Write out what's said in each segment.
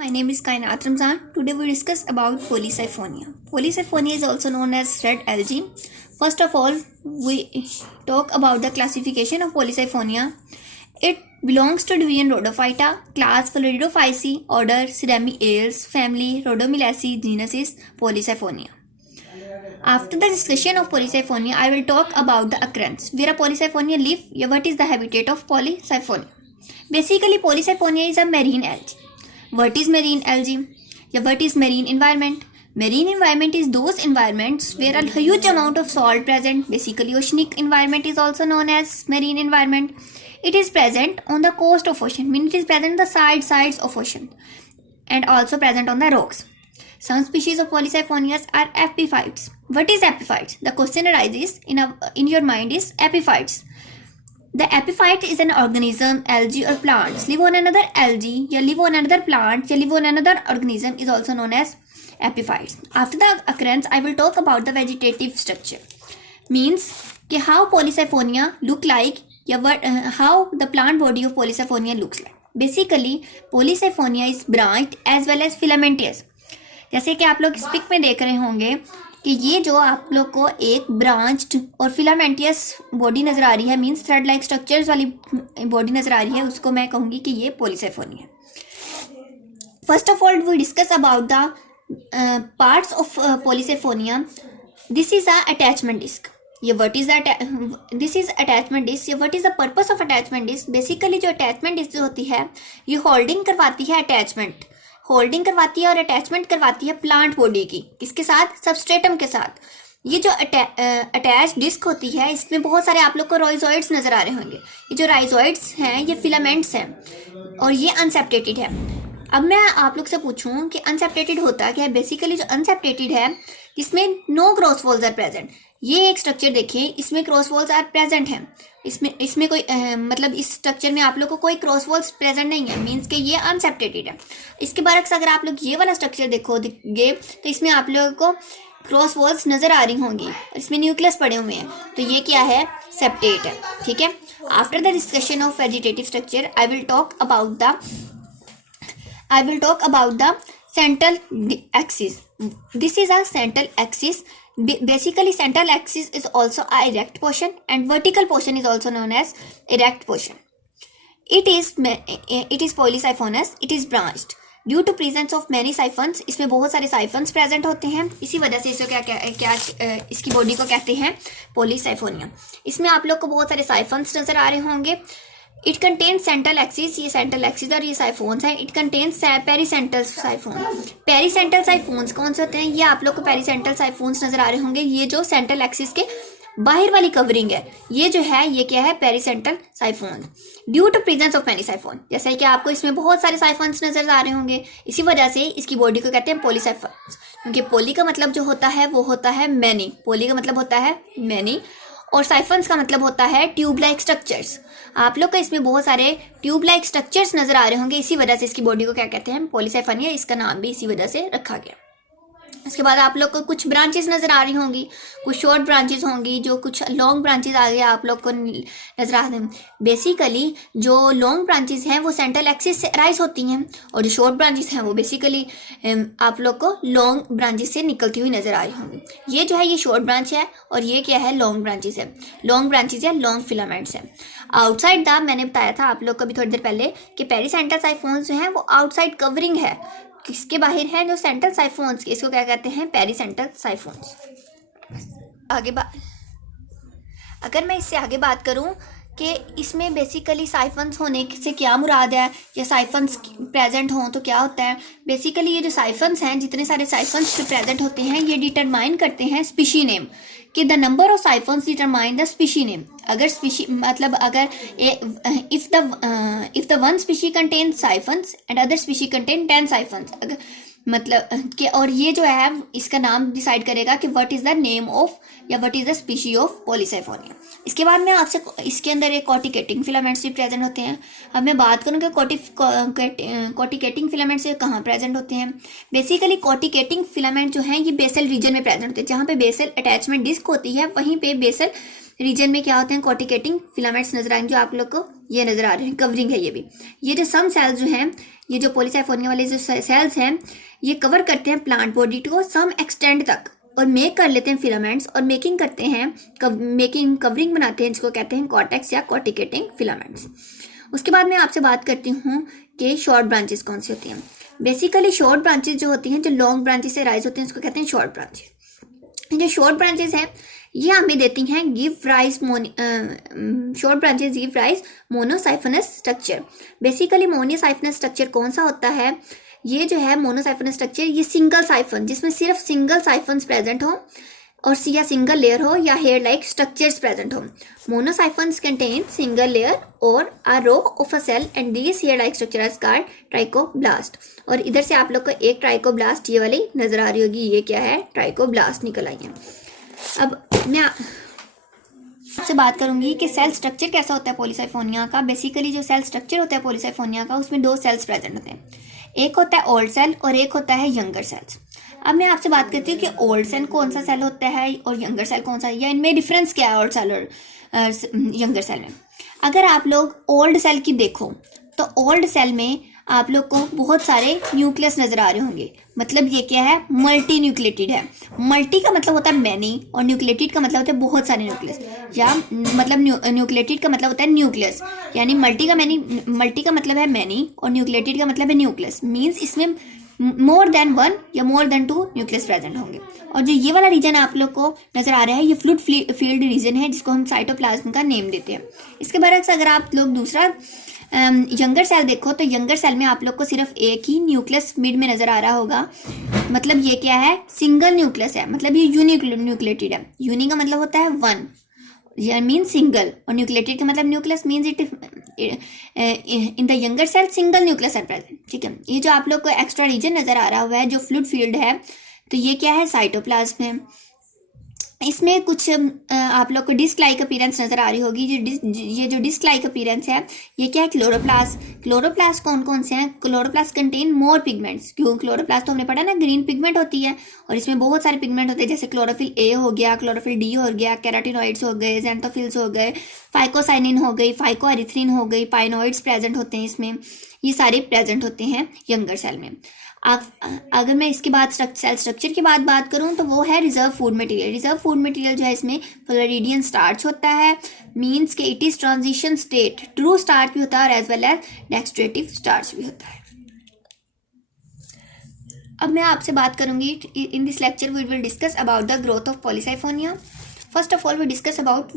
My name is Kainat Ramzan. Today we discuss about polysiphonia. Polysiphonia is also known as red algae. First of all, we talk about the classification of polysiphonia. It belongs to division Rhodophyta, class Phalidophyceae, order Sireniales, family Rhodomylaceae, genus is Polysiphonia. After the discussion of polysiphonia, I will talk about the occurrence. Where a polysiphonia live, what is the habitat of polysiphonia? Basically, polysiphonia is a marine algae. What is marine algae? What is marine environment? Marine environment is those environments where a huge amount of salt present. Basically, oceanic environment is also known as marine environment. It is present on the coast of ocean, meaning it is present on the sides of ocean, and also present on the rocks. Some species of polysiphonias are epiphytes. What is epiphytes? The question arises in your mind is epiphytes. The epiphyte is an organism, algae or plants live on another algae, या live on another plant, या live on another organism is also known as epiphytes. After the occurrence, I will talk about the vegetative structure. Means कि how polysiphonia look like, या how the plant body of polysiphonia looks like. Basically, polysiphonia is branched as well as filamentous. जैसे कि आप लोग इस pick में देख रहे होंगे कि ये जो आप लोग को एक ब्रांच्ड और फिलामेंटियस बॉडी नजर आ रही है, मींस थ्रेड लाइक स्ट्रक्चर्स वाली बॉडी नजर आ रही है, उसको मैं कहूँगी कि ये polysiphonia. First of all we discuss about the parts of polysiphonia. This is a attachment disc. ये what is this is attachment disc. ये what is the purpose of attachment disc? Basically जो अटैचमेंट डिस्क जो होती है ये holding करवाती है, holding करवाती है और अटैचमेंट करवाती है प्लांट बॉडी की. किसके साथ? सबस्ट्रेटम के साथ. ये जो अटैच डिस्क होती है इसमें बहुत सारे आप लोग को राइजोइड्स नजर आ रहे होंगे. ये जो राइजोइड्स हैं ये फिलामेंट्स हैं और ये अनसेप्टेटेड है. अब मैं आप लोग से पूछूं कि अनसेप्टेटेड होता क्या है? बेसिकली जो अनसेप्टेटेड है जिसमें no cross walls are present. ये एक स्ट्रक्चर देखिए, इसमें क्रॉस वॉल्स आर प्रेजेंट हैं. इसमें कोई मतलब इस स्ट्रक्चर में आप लोग को कोई क्रॉस वॉल्स प्रेजेंट नहीं है, मीन्स कि ये अनसेप्टेटेड है. इसके बरक्स अगर आप लोग ये वाला स्ट्रक्चर देखोगे तो इसमें आप लोगों को क्रॉस वॉल्स नजर आ रही होंगी, इसमें न्यूक्लियस पड़े हुए हैं, तो ये क्या है? सेप्टेट है. ठीक है. After the discussion of vegetative structure I will talk about the central axis. This is a central axis. Basically central axis is also a erect portion and vertical portion is also known as erect portion. It is polysiphonous. It is branched due to presence of many siphons. इसमें बहुत सारे siphons present होते हैं, इसी वजह से इसको क्या इसकी बॉडी को कहते हैं पोलिसाइफोनिया. इसमें आप लोग को बहुत सारे siphons नजर आ रहे होंगे. It contains central axis. ये सेंट्रल एक्सिस और ये साइफोन्स हैं. It contains pericentral siphon. Pericentral siphons कौन से होते हैं? ये आप लोग को पेरीसेंट्रल साइफोन्स नजर आ रहे होंगे. ये जो सेंट्रल एक्सिस के बाहर वाली कवरिंग है ये जो है ये क्या है? Pericentral siphon. Due to presence of many siphon. जैसे कि आपको इसमें बहुत सारे साइफोन्स नजर आ रहे होंगे, इसी वजह से इसकी बॉडी को कहते हैं पोलिसाइफोन्स. क्योंकि पोली का मतलब जो होता है वो होता है मैनी. पोली का मतलब होता है मैनी और साइफन्स का मतलब होता है ट्यूब लाइक स्ट्रक्चर्स. आप लोग को इसमें बहुत सारे ट्यूब लाइक स्ट्रक्चर्स नजर आ रहे होंगे, इसी वजह से इसकी बॉडी को क्या कहते हैं? पोलिसाइफोनिया. इसका नाम भी इसी वजह से रखा गया. उसके बाद आप लोग को कुछ ब्रांचेस नजर आ रही होंगी, कुछ शॉर्ट ब्रांचेस होंगी, जो कुछ लॉन्ग ब्रांचेस आ गए आप लोग को नजर आ रहे हैं. बेसिकली जो लॉन्ग ब्रांचेस हैं वो सेंट्रल एक्सिस से राइज होती हैं और जो शॉर्ट ब्रांचेस हैं वो बेसिकली आप लोग को लॉन्ग ब्रांचेस से निकलती हुई नजर आ रही होंगी. ये जो है ये शॉर्ट ब्रांच है और ये क्या है? लॉन्ग ब्रांचेस है. लॉन्ग ब्रांचेस या लॉन्ग फिलामेंट्स है. आउटसाइड द मैंने बताया था आप लोग को अभी थोड़ी देर पहले कि पेरीसेंट्रल साइफोन्स जो हैं वो आउटसाइड कवरिंग है. किसके बाहर है? जो सेंट्रल साइफोन्स के. इसको क्या कहते हैं? पेरीसेंट्रल साइफोन्स. अगर मैं इससे आगे बात करूं कि इसमें बेसिकली साइफन्स होने से क्या मुराद है या साइफन्स प्रेजेंट हों तो क्या होता है? बेसिकली ये जो साइफन्स हैं, जितने सारे साइफन्स जो प्रेजेंट होते हैं ये डिटरमाइन करते हैं स्पीशी नेम. कि the number of siphons determine the species name. अगर स्पीशी मतलब अगर if the one species contain siphons and other species contain 10 siphons, अगर मतलब कि और ये जो है इसका नाम डिसाइड करेगा कि what is the name of या what is the species of polysiphonia. इसके बाद में आपसे इसके अंदर एक कॉटिकेटिंग फिलामेंट्स भी प्रेजेंट होते हैं. अब मैं बात करूँ कि कॉटिकेटिंग फिलामेंट्स कहाँ प्रेजेंट होते हैं. बेसिकली कॉटिकेटिंग फिलामेंट जो हैं ये बेसल रीजन में प्रेजेंट होते हैं. जहाँ पे बेसल अटैचमेंट डिस्क होती है वहीं पे बेसल रीजन में क्या होते हैं, कॉर्टिकेटिंग फिलामेंट्स नजर आएंगे, जो आप लोग को ये नजर आ रहे हैं, कवरिंग है ये भी। ये जो सम सेल्स जो हैं, ये जो पॉलीसाइफोनिया वाले जो सेल्स हैं, ये कवर करते हैं प्लांट बॉडी को सम एक्सटेंड तक और मेक कर लेते हैं फिलामेंट्स और मेकिंग करते हैं, कवरिंग बनाते हैं, जिसको कहते हैं कॉर्टेक्स या कॉर्टिकेटिंग फिलामेंट्स। उसके बाद मैं आपसे बात करती हूँ कि शॉर्ट ब्रांचेस कौन सी होती हैं। बेसिकली शॉर्ट ब्रांचेस जो होती हैं, जो लॉन्ग ब्रांचेस से राइज होते हैं, उसको कहते हैं शॉर्ट ब्रांचेस। जो शॉर्ट ब्रांचेस हैं ये हमें देती हैं short branches give rise monosiphonous structure. Basically monosiphonous structure कौन सा होता है, ये जो है मोनोसाइफनस स्ट्रक्चर, ये सिंगल साइफन जिसमें सिर्फ सिंगल साइफन्स प्रेजेंट हो और या सिंगल लेयर हो या हेयर लाइक स्ट्रक्चर्स प्रेजेंट हो। मोनोसाइफन्स कंटेन सिंगल लेयर और a row of a cell and this hair like structure is called trichoblast. और इधर से आप लोग को एक ट्राइकोब्लास्ट ये वाली नजर आ रही होगी, ये क्या है, ट्राइकोब्लास्ट निकल आई है। अब मैं आपसे बात करूंगी कि सेल स्ट्रक्चर कैसा होता है पॉलीसाइफोनिया का। बेसिकली जो सेल स्ट्रक्चर होता है पॉलीसाइफोनिया का, उसमें दो सेल्स प्रेजेंट होते हैं, एक होता है ओल्ड सेल और एक होता है यंगर सेल्स। अब मैं आपसे बात करती हूँ कि ओल्ड सेल कौन सा सेल होता है और यंगर सेल कौन सा है, या इनमें डिफरेंस क्या है ओल्ड सेल और यंगर सेल में। अगर आप लोग ओल्ड सेल की देखो तो ओल्ड सेल में आप लोग को बहुत सारे न्यूक्लियस नजर आ रहे होंगे। मतलब ये क्या है, मल्टी न्यूक्लिएटेड है। मल्टी का मतलब होता है मैनी और न्यूक्लिएटेड का मतलब होता है बहुत सारे न्यूक्लियस, या मतलब न्यूक्लिएटेड का मतलब होता है न्यूक्लियस। यानी मल्टी का मतलब है मैनी और न्यूक्लिएटेड का मतलब है न्यूक्लियस। मीन्स इसमें मोर देन वन या more than two nucleus present होंगे। और जो ये वाला रीजन आप लोग को नजर आ रहा है, ये फ्लूइड फील्ड रीजन है, जिसको हम साइटोप्लाज्म का नेम देते हैं। इसके बरक्स अगर आप लोग दूसरा यंगर सेल देखो तो यंगर सेल में आप लोग को सिर्फ एक ही न्यूक्लियस मिड में नजर आ रहा होगा। मतलब ये क्या है, सिंगल न्यूक्लियस है, मतलब ये यूनिन्यूक्लिएटेड है। यूनि का मतलब होता है वन, यह मीन सिंगल, और न्यूक्लिएटेड का मतलब nucleus means it in the younger cell single nucleus are present. ठीक है, ये जो आप लोग को एक्स्ट्रा रीजन नजर आ रहा हुआ है जो फ्लूइड फील्ड है, तो ये क्या है, साइटोप्लाज्म है। इसमें कुछ आप लोग को डिस्क लाइक अपीयरेंस नजर आ रही होगी। ये जो डिस्क लाइक अपीयरेंस है, ये क्या है, क्लोरोप्लास्ट। क्लोरोप्लास्ट कौन कौन से हैं, क्लोरोप्लास्ट कंटेन मोर पिगमेंट्स। क्यों, क्लोरोप्लास्ट तो हमने पढ़ा ना, ग्रीन पिगमेंट होती है और इसमें बहुत सारे पिगमेंट होते हैं, जैसे क्लोरोफिल ए हो गया, क्लोरोफिल डी हो गया, कैराटिनॉइड्स हो गए, जेंटोफिल्स हो गए, फाइकोसाइनिन हो गई, फाइकोएरिथ्रिन हो गई, पाइनॉइड्स प्रेजेंट होते हैं इसमें। ये सारे प्रेजेंट होते हैं यंगर सेल में। अगर मैं इसके बाद सेल स्ट्रक्चर की बात करूं तो वो है reserve food material. Reserve food material जो है, इसमें फ्लोरिडियन स्टार्च होता है, मींस के it is transition state, true starch भी होता है और as well as dextrative starch भी होता है। अब मैं आपसे बात करूंगी, in this lecture we will discuss about the growth of Polysiphonia. First of all we discuss about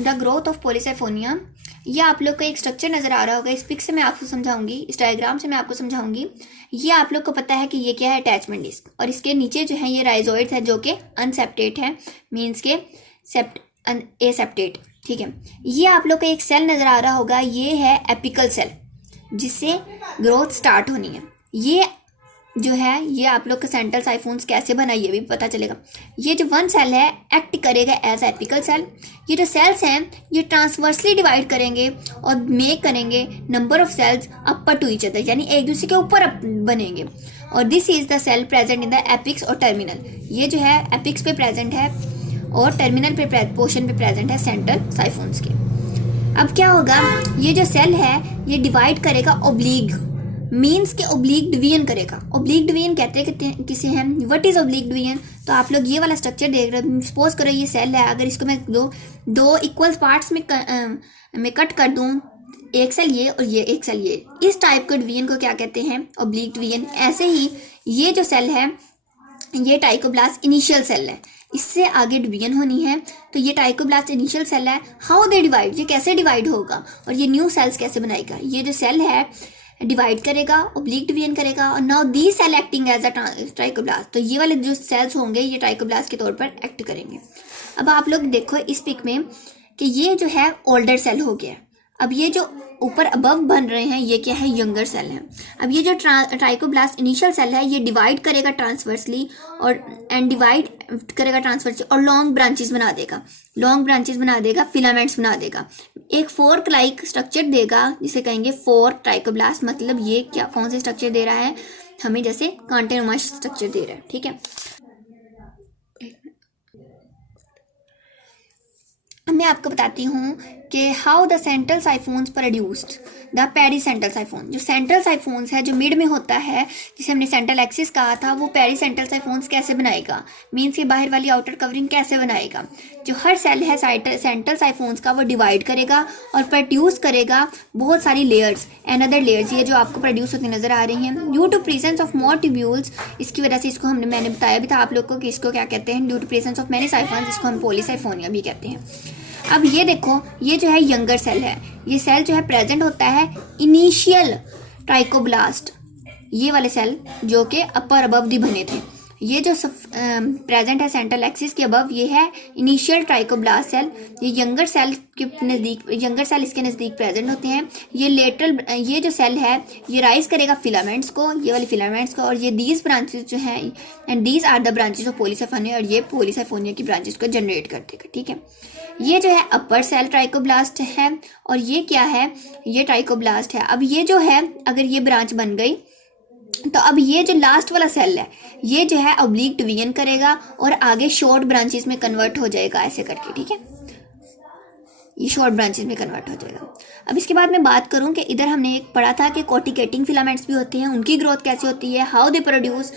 the growth of Polysiphonia. ये आप लोग को एक स्ट्रक्चर नजर आ रहा होगा, इस पिक से मैं आपको समझाऊंगी, इस डायग्राम से मैं आपको समझाऊंगी। ये आप लोग को पता है कि ये क्या है, अटैचमेंट डिस्क, और इसके नीचे जो है ये राइजोइड्स है जो कि अनसेप्टेट है, मीन्स के एसेप्टेट। ठीक है, ये आप लोग को एक सेल नजर आ रहा होगा, ये है एपिकल सेल, जिससे ग्रोथ स्टार्ट होनी है। ये जो है, ये आप लोग के सेंट्रल साइफोन्स कैसे बना ये भी पता चलेगा। ये जो वन सेल है एक्ट करेगा एज एपिकल सेल। ये जो सेल्स हैं ये ट्रांसवर्सली डिवाइड करेंगे और मेक करेंगे number of cells upper to each other, यानी एक दूसरे के ऊपर बनेंगे। और this is the cell present in the apex और टर्मिनल। ये जो है एपिक्स पे प्रेजेंट है और टर्मिनल पे पोर्शन पे प्रेजेंट है सेंट्रल साइफोन्स के। अब क्या होगा, ये जो सेल है ये डिवाइड करेगा ओब्लिक, मीन्स के ओब्लिक डिवीजन करेगा। ओब्लिक डिवीजन कहते हैं किसे हैं, व्हाट इज ओब्लिक डिवीजन। तो आप लोग ये वाला स्ट्रक्चर देख रहे हो, सपोज करो ये सेल है, अगर इसको मैं दो इक्वल पार्ट्स में कट कर दूं, एक सेल ये और ये एक सेल ये, इस टाइप के डिवीजन को क्या कहते हैं, ओब्लिक डिवीजन। ऐसे ही ये जो सेल है ये ट्राइकोब्लास्ट इनिशियल सेल है, इससे आगे डिवीजन होनी है, तो ये ट्राइकोब्लास्ट इनिशियल सेल है। हाउ दे डिवाइड, ये कैसे डिवाइड होगा और ये न्यू सेल्स कैसे बनाएगा। ये जो सेल है डिवाइड करेगा, ओब्लिक डिवीजन करेगा, और now the cell acting as a trichoblast. तो ये वाले जो सेल्स होंगे ये ट्राइकोब्लास्ट के तौर पर एक्ट करेंगे। अब आप लोग देखो इस पिक में कि ये जो है ओल्डर सेल हो गया। अब ये जो ऊपर अबव बन रहे हैं ये क्या है, यंगर सेल है। अब ये जो ट्राइकोब्लास्ट इनिशियल सेल है ये डिवाइड करेगा ट्रांसवर्सली और डिवाइड करेगा ट्रांसवर्सली और लॉन्ग ब्रांचेस बना देगा, फिलामेंट्स बना देगा, एक फोर्क लाइक स्ट्रक्चर देगा जिसे कहेंगे फोर्क ट्राइकोब्लास्ट। मतलब ये क्या, कौन से स्ट्रक्चर दे रहा है हमें, जैसे कांटेनुमा स्ट्रक्चर दे रहा है। ठीक है, अब मैं आपको बताती हूँ कि how the central siphons produced the pericentral siphon. जो सेंट्रल साइफोन्स है जो मिड में होता है, जिसे हमने सेंट्रल एक्सिस कहा था, वो पेरीसेंट्रल साइफोन्स कैसे बनाएगा, मीन्स के बाहर वाली आउटर कवरिंग कैसे बनाएगा। जो हर सेल है सेंट्रल साइफोन्स का, वो डिवाइड करेगा और प्रोड्यूस करेगा बहुत सारी लेयर्स, अनदर लेयर्स, ये जो आपको प्रोड्यूस होती नजर आ रही हैं due to presence of more tubules. इसकी वजह से इसको मैंने बताया भी था आप लोग को कि इसको क्या कहते हैं, due to presence of many siphons, इसको हम पॉलीसाइफोनिया भी कहते हैं। अब ये देखो, ये जो है यंगर सेल है, ये सेल जो है प्रेजेंट होता है इनिशियल ट्राइकोब्लास्ट, ये वाले सेल जो कि अपर अबव दी बने थे। ये जो प्रेजेंट है सेंट्रल एक्सिस के अबव, ये है इनिशियल ट्राइकोब्लास्ट सेल। ये यंगर सेल के नज़दीक, यंगर सेल इसके नज़दीक प्रेजेंट होते हैं। ये लेटरल, ये जो सेल है ये राइज करेगा फिलामेंट्स को, ये वाली फिलामेंट्स को, और ये दीज ब्रांचेस जो हैं, and these are the branches of Polysiphonia, और ये पॉलीसाइफोनिया की ब्रांचेस को जनरेट कर देगा। ठीक है, ये जो है अपर सेल ट्राइकोब्लास्ट है, और ये क्या है, ये ट्राइकोब्लास्ट है। अब ये जो है, अगर ये ब्रांच बन गई तो अब ये जो लास्ट वाला सेल है ये जो है ऑब्लिक डिवीजन करेगा और आगे शॉर्ट ब्रांचेस में कन्वर्ट हो जाएगा, ऐसे करके। ठीक है, ये शॉर्ट ब्रांचेस में कन्वर्ट हो जाएगा। अब इसके बाद मैं बात करूं कि इधर हमने एक पढ़ा था कि कॉर्टिकेटिंग फिलामेंट्स भी होते हैं, उनकी ग्रोथ कैसे होती है, हाउ दे प्रोड्यूस।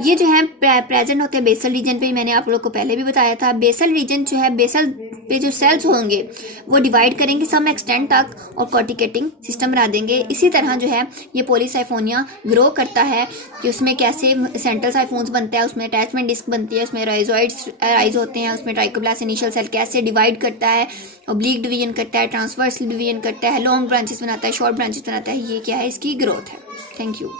ये जो है प्रेजेंट होते हैं बेसल रीजन पे, मैंने आप लोग को पहले भी बताया था। बेसल रीजन जो है, बेसल पे जो सेल्स होंगे वो डिवाइड करेंगे सम एक्सटेंट तक और कॉर्टिकेटिंग सिस्टम बना देंगे। इसी तरह जो है ये पॉलीसाइफोनिया ग्रो करता है कि उसमें कैसे सेंट्रल साइफोन्स बनता है, उसमें अटैचमेंट डिस्क बनती है, उसमें राइजोइड्स राइज होते हैं, उसमें ट्राइकोब्लास्ट इनिशियल सेल कैसे डिवाइड करता है, ऑब्लिक डिवीजन करता है, ट्रांसवर्सल डिवीजन करता है, लॉन्ग ब्रांचेस बनाता है, शॉर्ट ब्रांचेस बनाता है। ये क्या है, इसकी ग्रोथ है। Thank you.